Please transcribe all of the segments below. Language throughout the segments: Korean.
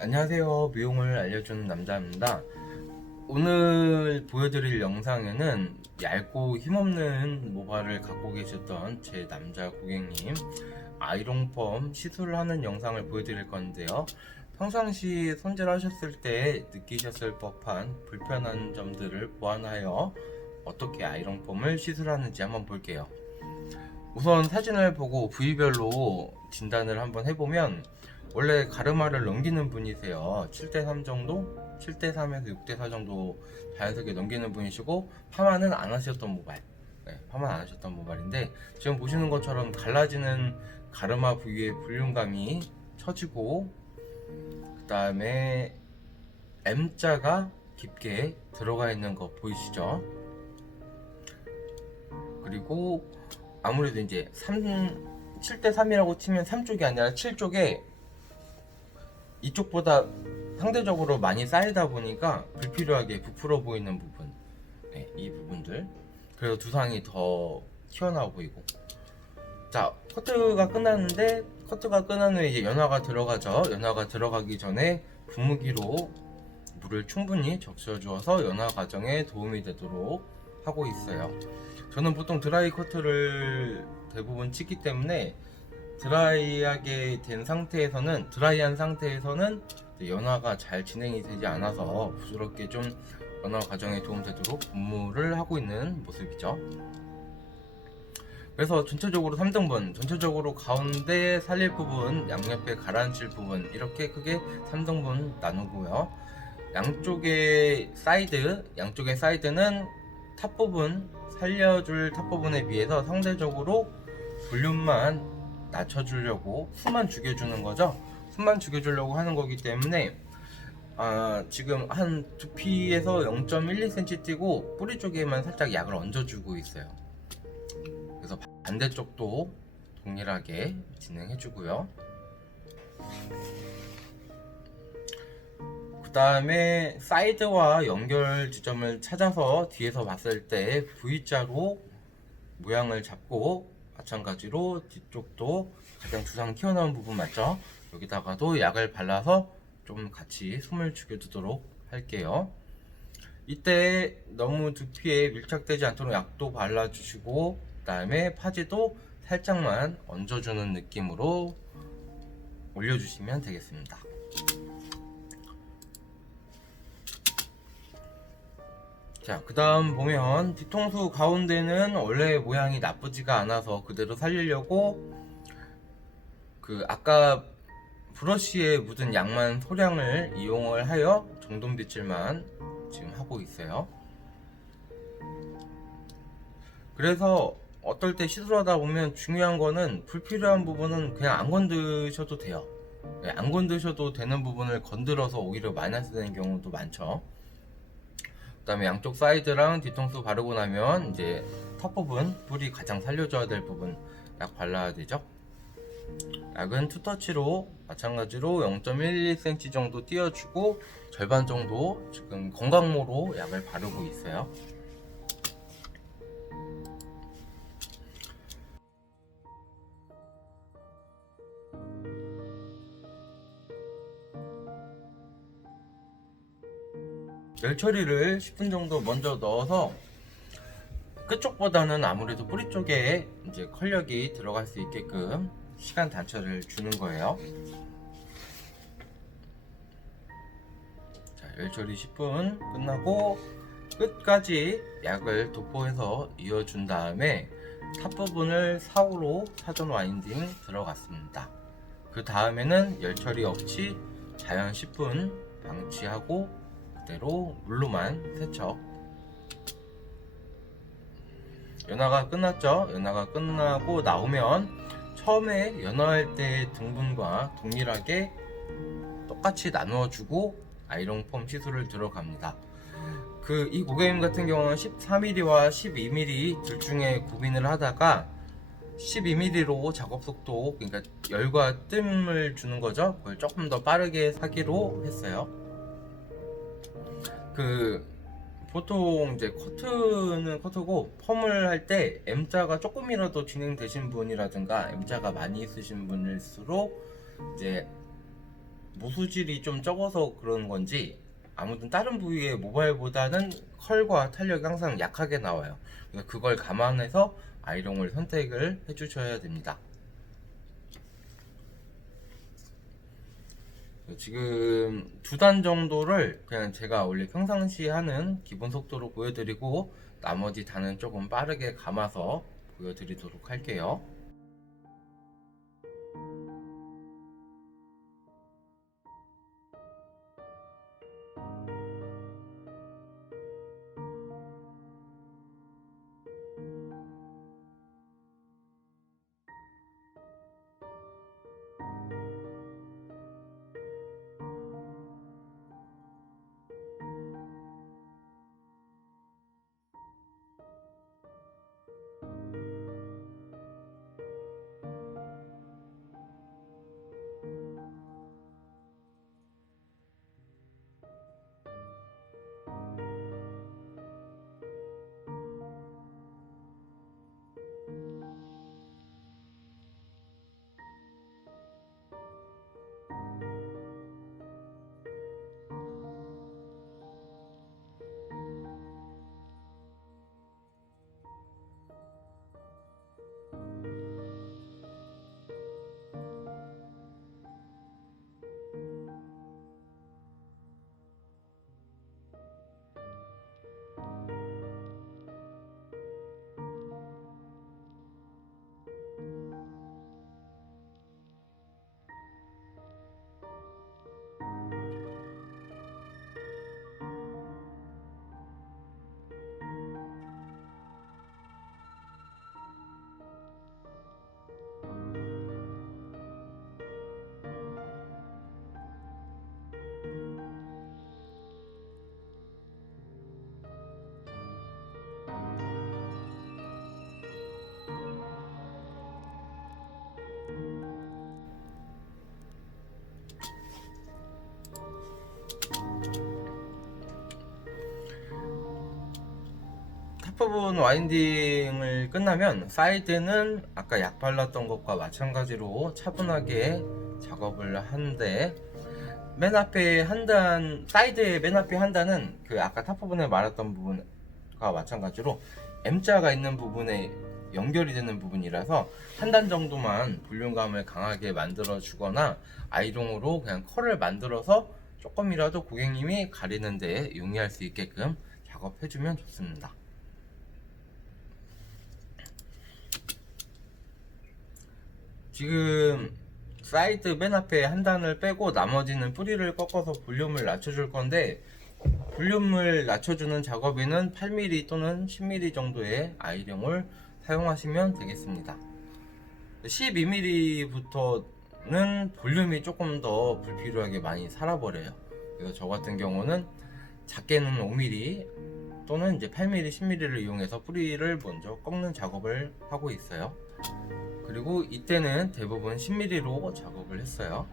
안녕하세요. 미용을 알려주는 남자입니다. 오늘 보여드릴 영상에는 얇고 힘없는 모발을 갖고 계셨던 제 남자 고객님 아이롱펌 시술을 하는 영상을 보여드릴 건데요. 평상시 손질하셨을 때 느끼셨을 법한 불편한 점들을 보완하여 어떻게 아이롱펌을 시술하는지 한번 볼게요. 우선 사진을 보고 부위별로 진단을 한번 해보면 원래 가르마를 넘기는 분이세요. 7대3 정도? 7대3에서 6대4 정도 자연스럽게 넘기는 분이시고 파마는 안 하셨던 모발. 네, 파마 안 하셨던 모발인데 지금 보시는 것처럼 갈라지는 가르마 부위의 볼륨감이 처지고 그 다음에 M자가 깊게 들어가 있는 거 보이시죠? 그리고 아무래도 이제 7대3이라고 치면 3쪽이 아니라 7쪽에 이쪽보다 상대적으로 많이 쌓이다 보니까 불필요하게 부풀어 보이는 부분, 네, 이 부분들. 그래서 두상이 더 튀어나와 보이고. 자, 커트가 끝났는데 커트가 끝난 후에 이제 연화가 들어가죠. 연화가 들어가기 전에 분무기로 물을 충분히 적셔주어서 연화 과정에 도움이 되도록 하고 있어요. 저는 보통 드라이 커트를 대부분 치기 때문에 드라이한 상태에서는 연화가 잘 진행이 되지 않아서 부드럽게 좀 연화 과정에 도움되도록 분무를 하고 있는 모습이죠. 그래서 전체적으로 3등분, 전체적으로 가운데 살릴 부분, 양옆에 가라앉힐 부분 이렇게 크게 3등분 나누고요. 양쪽의 사이드는 탑 부분, 살려줄 탑 부분에 비해서 상대적으로 볼륨만 낮춰주려고 숨만 죽여주는 거죠. 숨만 죽여주려고 하는 거기 때문에 지금 한 두피에서 0.12cm 띄고 뿌리 쪽에만 살짝 약을 얹어주고 있어요. 그래서 반대쪽도 동일하게 진행해주고요. 그 다음에 사이드와 연결 지점을 찾아서 뒤에서 봤을 때 V자로 모양을 잡고 마찬가지로 뒤쪽도 가장 두상 튀어나온 부분 맞죠? 여기다가도 약을 발라서 좀 같이 숨을 죽여주도록 할게요. 이때 너무 두피에 밀착되지 않도록 약도 발라주시고 그 다음에 파지도 살짝만 얹어주는 느낌으로 올려주시면 되겠습니다. 자, 그 다음 보면 뒤통수 가운데는 원래 모양이 나쁘지가 않아서 그대로 살리려고 아까 브러쉬에 묻은 약만 소량을 이용을 하여 정돈 빗질만 지금 하고 있어요. 그래서 어떨 때 시술하다 보면 중요한 거는 불필요한 부분은 그냥 안 건드셔도 돼요. 네, 안 건드셔도 되는 부분을 건드려서 오히려 마이너스 되는 경우도 많죠. 그 다음에 양쪽 사이드랑 뒤통수 바르고 나면 이제 탑 부분, 뿌리 가장 살려줘야 될 부분 약 발라야 되죠. 약은 투터치로 마찬가지로 0.12cm 정도 띄워주고 절반 정도 지금 건강모로 약을 바르고 있어요. 열 처리를 10분 정도 먼저 넣어서 끝쪽보다는 아무래도 뿌리 쪽에 이제 컬력이 들어갈 수 있게끔 시간 단차를 주는 거예요. 자, 열 처리 10분 끝나고 끝까지 약을 도포해서 이어준 다음에 탑 부분을 사후로 사전 와인딩 들어갔습니다. 그 다음에는 열 처리 없이 자연 10분 방치하고 그대로 물로만 세척. 연화가 끝났죠? 연화가 끝나고 나오면 처음에 연화할 때 등분과 동일하게 똑같이 나누어주고 아이롱펌 시술을 들어갑니다. 이 고객님 같은 경우는 14mm와 12mm 둘 중에 고민을 하다가 12mm로 작업 속도, 그러니까 열과 뜸을 주는 거죠. 그걸 조금 더 빠르게 사기로 했어요. 보통 이제 커트는 커트고 펌을 할 때 M자가 조금이라도 진행되신 분이라든가 M자가 많이 있으신 분일수록 이제 모수질이 좀 적어서 그런 건지 아무튼 다른 부위의 모발보다는 컬과 탄력이 항상 약하게 나와요. 그래서 그걸 감안해서 아이롱을 선택을 해주셔야 됩니다. 지금 2단 정도를 그냥 제가 원래 평상시 하는 기본 속도로 보여드리고 나머지 단은 조금 빠르게 감아서 보여드리도록 할게요. 탑 부분 와인딩을 끝나면 사이드는 아까 약 발랐던 것과 마찬가지로 차분하게 작업을 하는데, 맨 앞에 한 단, 사이드의 맨 앞에 한 단은 그 아까 탑 부분에 말했던 부분과 마찬가지로 M자가 있는 부분에 연결이 되는 부분이라서 한 단 정도만 볼륨감을 강하게 만들어 주거나 아이롱으로 그냥 컬을 만들어서 조금이라도 고객님이 가리는데 용이할 수 있게끔 작업해 주면 좋습니다. 지금 사이드 맨 앞에 한 단을 빼고 나머지는 뿌리를 꺾어서 볼륨을 낮춰줄 건데, 볼륨을 낮춰주는 작업에는 8mm 또는 10mm 정도의 아이롱을 사용하시면 되겠습니다. 12mm부터는 볼륨이 조금 더 불필요하게 많이 살아버려요. 그래서 저 같은 경우는 작게는 5mm 또는 이제 8mm, 10mm를 이용해서 뿌리를 먼저 꺾는 작업을 하고 있어요. 그리고 이때는 대부분 10mm로 작업을 했어요.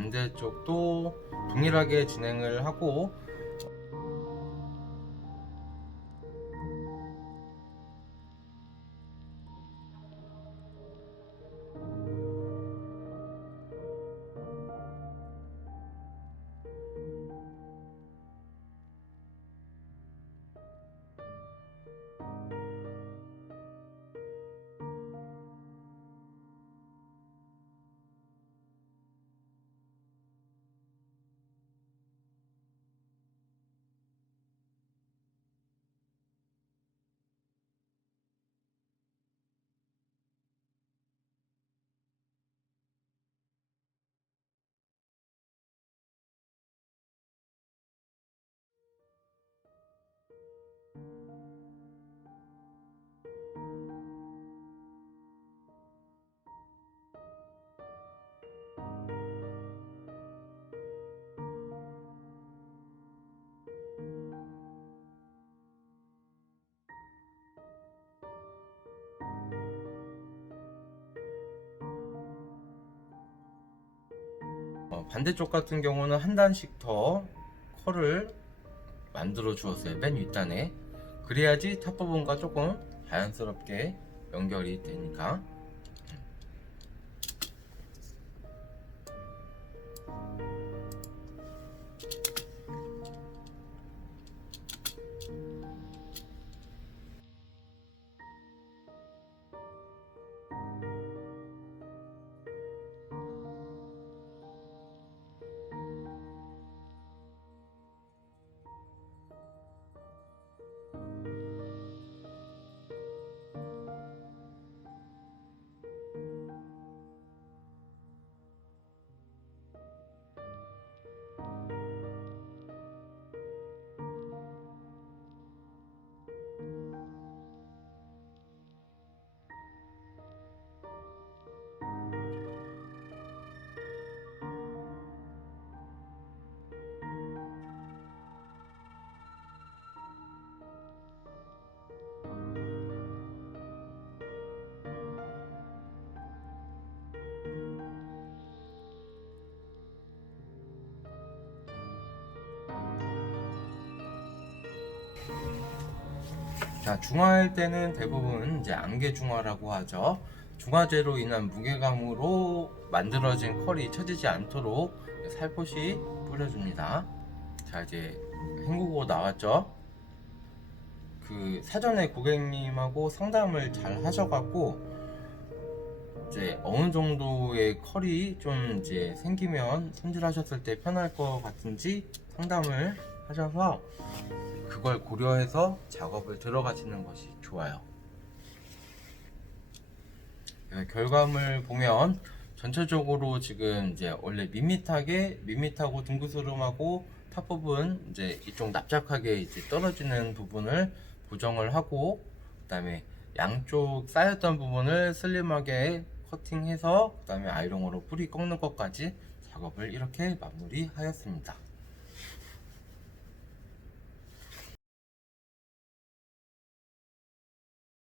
반대쪽도 동일하게 진행을 하고, 반대쪽 같은 경우는 한 단씩 더 컬을 만들어 주었어요. 맨 윗단에. 그래야지 탑 부분과 조금 자연스럽게 연결이 되니까. 자, 중화할 때는 대부분 이제 안개 중화라고 하죠. 중화제로 인한 무게감으로 만들어진 컬이 처지지 않도록 살포시 뿌려줍니다. 자, 이제 헹구고 나왔죠. 그 사전에 고객님하고 상담을 잘 하셔갖고 이제 어느 정도의 컬이 좀 이제 생기면 손질하셨을 때 편할 것 같은지 상담을 하셔서 그걸 고려해서 작업을 들어가시는 것이 좋아요. 결과물 보면 전체적으로 지금 이제 원래 밋밋하고 둥그스름하고 탑 부분 이제 이쪽 납작하게 이제 떨어지는 부분을 고정을 하고, 그다음에 양쪽 쌓였던 부분을 슬림하게 커팅해서 그다음에 아이롱으로 뿌리 꺾는 것까지 작업을 이렇게 마무리하였습니다.